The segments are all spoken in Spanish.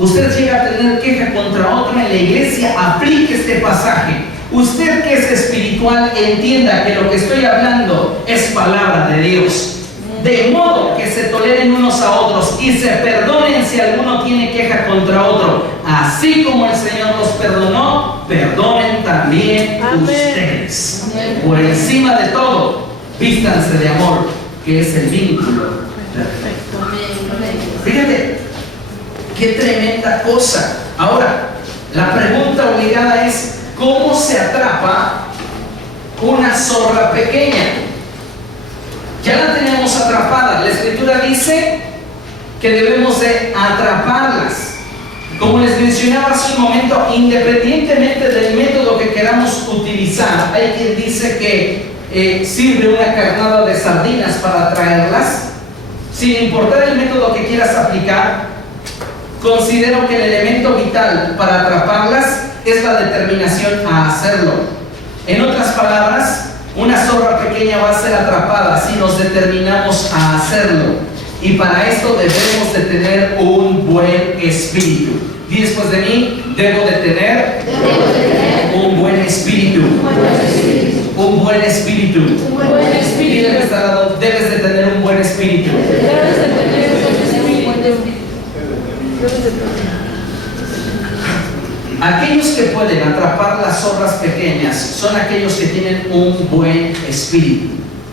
usted llega a tener queja contra otro en la iglesia, aplique este pasaje. Usted que es espiritual, entienda que lo que estoy hablando es palabra de Dios. De modo que se toleren unos a otros y se perdonen si alguno tiene queja contra otro. Así como el Señor los perdonó, perdonen también ustedes. Por encima de todo, vístanse de amor, que es el vínculo perfecto. Fíjate, qué tremenda cosa. Ahora, la pregunta obligada es: ¿cómo se atrapa una zorra pequeña? Ya la tenemos atrapada. La Escritura dice que debemos de atraparlas. Como les mencionaba hace un momento, independientemente del método que queramos utilizar, hay quien dice que sirve una carnada de sardinas para atraerlas. Sin importar el método que quieras aplicar, considero que el elemento vital para atraparlas es la determinación a hacerlo. En otras palabras, una zorra pequeña va a ser atrapada si nos determinamos a hacerlo. Y para esto debemos de tener un buen espíritu. Y después de mí, debo de tener un buen espíritu. Un buen espíritu. Y debes de tener un buen espíritu. Aquellos que pueden atrapar las zorras pequeñas son aquellos que tienen un buen espíritu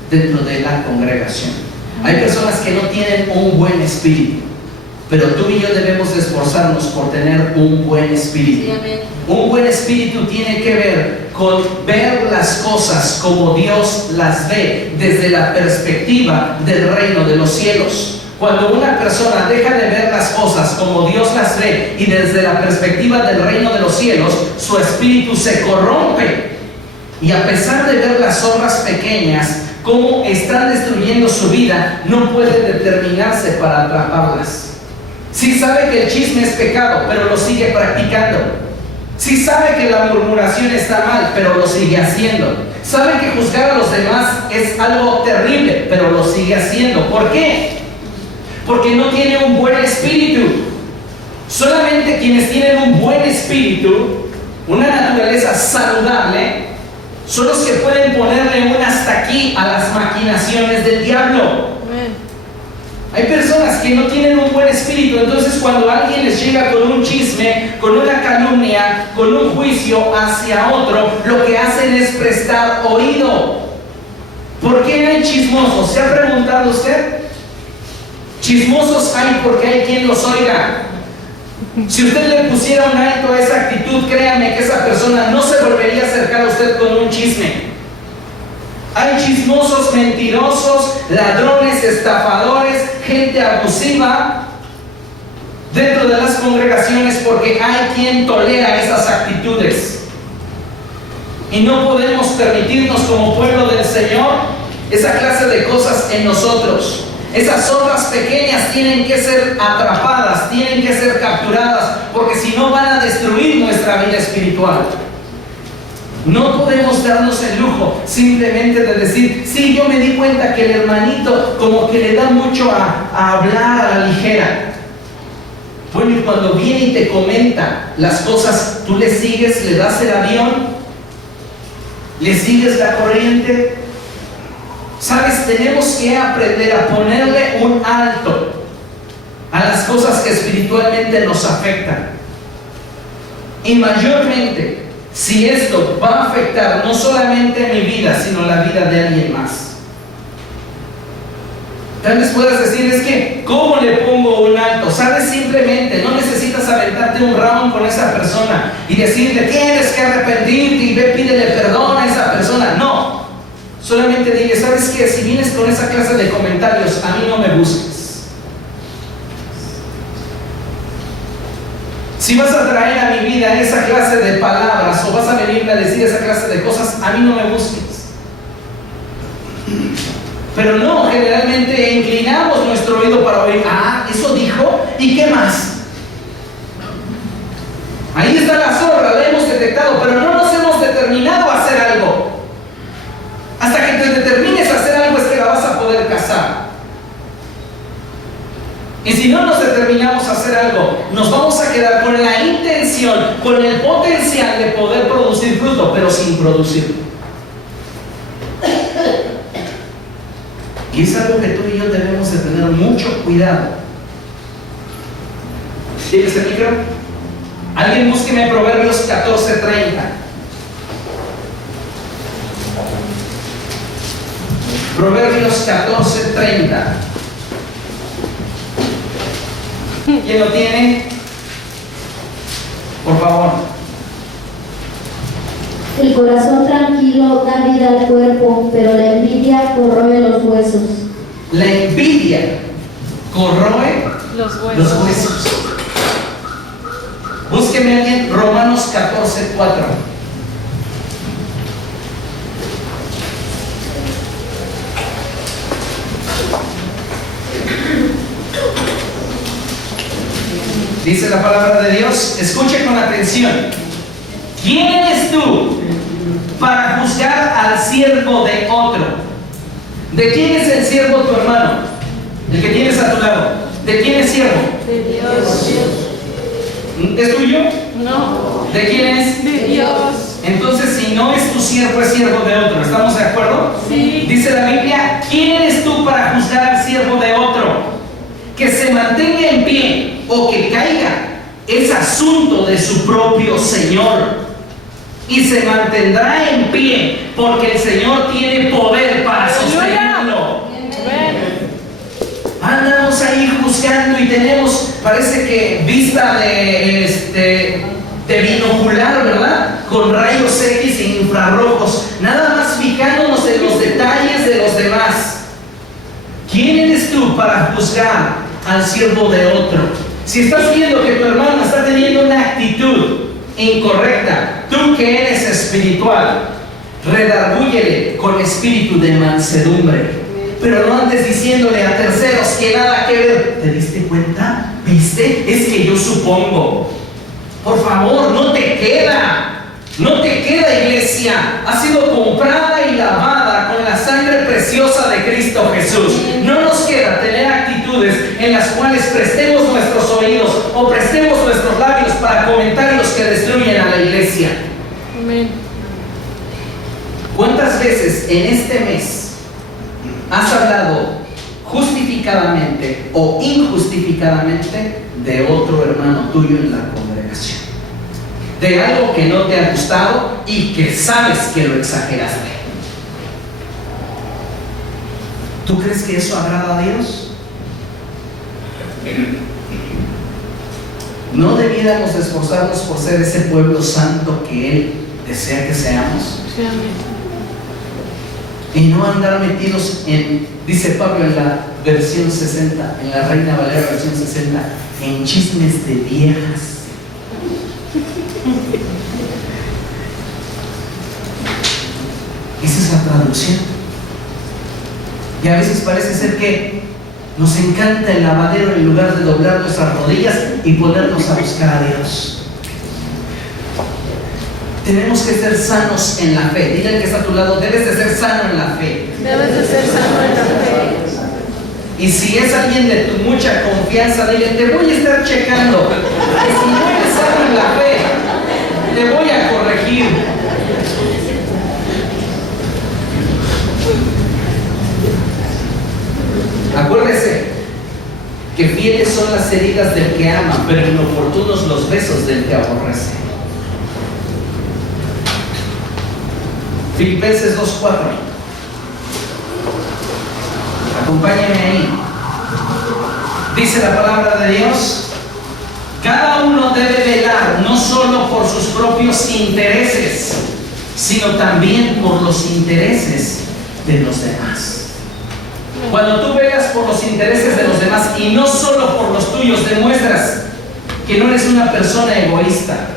dentro de la congregación. Hay personas que no tienen un buen espíritu, pero tú y yo debemos de esforzarnos por tener un buen espíritu. Un buen espíritu tiene que ver con ver las cosas como Dios las ve desde la perspectiva del reino de los cielos. Cuando una persona deja de ver las cosas como Dios las ve y desde la perspectiva del reino de los cielos, su espíritu se corrompe. Y a pesar de ver las zorras pequeñas, cómo están destruyendo su vida, no puede determinarse para atraparlas. Sí sabe que el chisme es pecado, pero lo sigue practicando. Sí sabe que la murmuración está mal, pero lo sigue haciendo. Sabe que juzgar a los demás es algo terrible, pero lo sigue haciendo. ¿Por qué? Porque no tiene un buen espíritu. Solamente quienes tienen un buen espíritu, una naturaleza saludable, son los que pueden ponerle un hasta aquí a las maquinaciones del diablo. Hay personas que no tienen un buen espíritu, entonces cuando alguien les llega con un chisme, con una calumnia, con un juicio hacia otro, lo que hacen es prestar oído. ¿Por qué hay chismosos? ¿Se ha preguntado usted? Chismosos hay porque hay quien los oiga. Si usted le pusiera un alto a esa actitud, créame que esa persona no se volvería a acercar a usted con un chisme. Hay chismosos, mentirosos, ladrones, estafadores, gente abusiva dentro de las congregaciones porque hay quien tolera esas actitudes. Y no podemos permitirnos como pueblo del Señor esa clase de cosas en nosotros. Esas zorras pequeñas tienen que ser atrapadas, tienen que ser capturadas, porque si no van a destruir nuestra vida espiritual. No podemos darnos el lujo simplemente de decir: sí, yo me di cuenta que el hermanito como que le da mucho a hablar a la ligera. Bueno, y cuando viene y te comenta las cosas, tú le sigues, le das el avión, le sigues la corriente. Sabes, tenemos que aprender a ponerle un alto a las cosas que espiritualmente nos afectan. Y mayormente, si esto va a afectar no solamente mi vida, sino la vida de alguien más. Tal vez puedas decir: es que, ¿cómo le pongo un alto? Sabes, simplemente no necesitas aventarte un round con esa persona y decirle: tienes que arrepentirte y ve, pídele perdón a esa persona. No. Solamente dile: ¿sabes qué? Si vienes con esa clase de comentarios, a mí no me busques. Si vas a traer a mi vida esa clase de palabras o vas a venirme a decir esa clase de cosas, a mí no me busques. Pero no, generalmente inclinamos nuestro oído para oír: ah, eso dijo, ¿y qué más? Ahí está la zorra, la hemos detectado, pero no nos hemos determinado a hacer algo. Hasta que te determines a hacer algo es que la vas a poder cazar. Y si no nos determinamos a hacer algo, nos vamos a quedar con la intención, con el potencial de poder producir fruto, pero sin producirlo. Y es algo que tú y yo debemos de tener mucho cuidado. ¿Tienes el micro? Alguien búsqueme Proverbios 14:30. Proverbios 14:30. ¿Quién lo tiene? Por favor. El corazón tranquilo da vida al cuerpo, pero la envidia corroe los huesos. La envidia corroe los huesos. Búsqueme a alguien, Romanos 14:4. Dice la palabra de Dios, escuche con atención. ¿Quién eres tú para juzgar al siervo de otro? ¿De quién es el siervo tu hermano? El que tienes a tu lado. ¿De quién es siervo? De Dios. ¿Es tuyo? No. ¿De quién es? De Dios. Entonces, si no es tu siervo, es siervo de otro. ¿Estamos de acuerdo? Sí. Dice la Biblia, ¿quién eres tú para juzgar al siervo de otro? Que se mantenga en pie o que caiga es asunto de su propio Señor. Y se mantendrá en pie porque el Señor tiene poder para sostenerlo. Andamos ahí juzgando y tenemos, parece que vista de binocular, ¿verdad? Con rayos X e infrarrojos, nada más fijándonos en los detalles de los demás. ¿Quién eres tú para juzgar al siervo de otro? Si estás viendo que tu hermano está teniendo una actitud incorrecta, tú que eres espiritual, redargúyele con espíritu de mansedumbre. Pero no andes diciéndole a terceros que nada que ver. ¿Te diste cuenta? ¿Viste? Es que yo supongo. Por favor, no te queda. No te queda, iglesia. Ha sido comprada y lavada con la sangre preciosa de Cristo Jesús. No nos queda tener actitudes en las cuales prestemos nuestros oídos o prestemos nuestros labios para comentarios que destruyen a la iglesia. Amén. ¿Cuántas veces en este mes has hablado justificadamente o injustificadamente de otro hermano tuyo en la congregación? De algo que no te ha gustado y que sabes que lo exageraste. ¿Tú crees que eso agrada a Dios? ¿No debiéramos esforzarnos por ser ese pueblo santo que Él desea que seamos? Sí, amén. Y no andar metidos en, dice Pablo en la versión 60, en la Reina Valera versión 60, en chismes de viejas. Esa es la traducción. Y a veces parece ser que nos encanta el lavadero en lugar de doblar nuestras rodillas y ponernos a buscar a Dios. Tenemos que ser sanos en la fe. Dile al que está a tu lado, debes de ser sano en la fe. Debes de ser sano en la fe. Y si es alguien de tu mucha confianza, dile, te voy a estar checando. Que si no eres sano en la fe, te voy a corregir. Acuérdese que fieles son las heridas del que ama, pero inoportunos los besos del que aborrece. Filipenses 2:4. Acompáñame ahí. Dice la palabra de Dios: cada uno debe velar no solo por sus propios intereses, sino también por los intereses de los demás. Cuando tú velas por los intereses de los demás y no solo por los tuyos, demuestras que no eres una persona egoísta.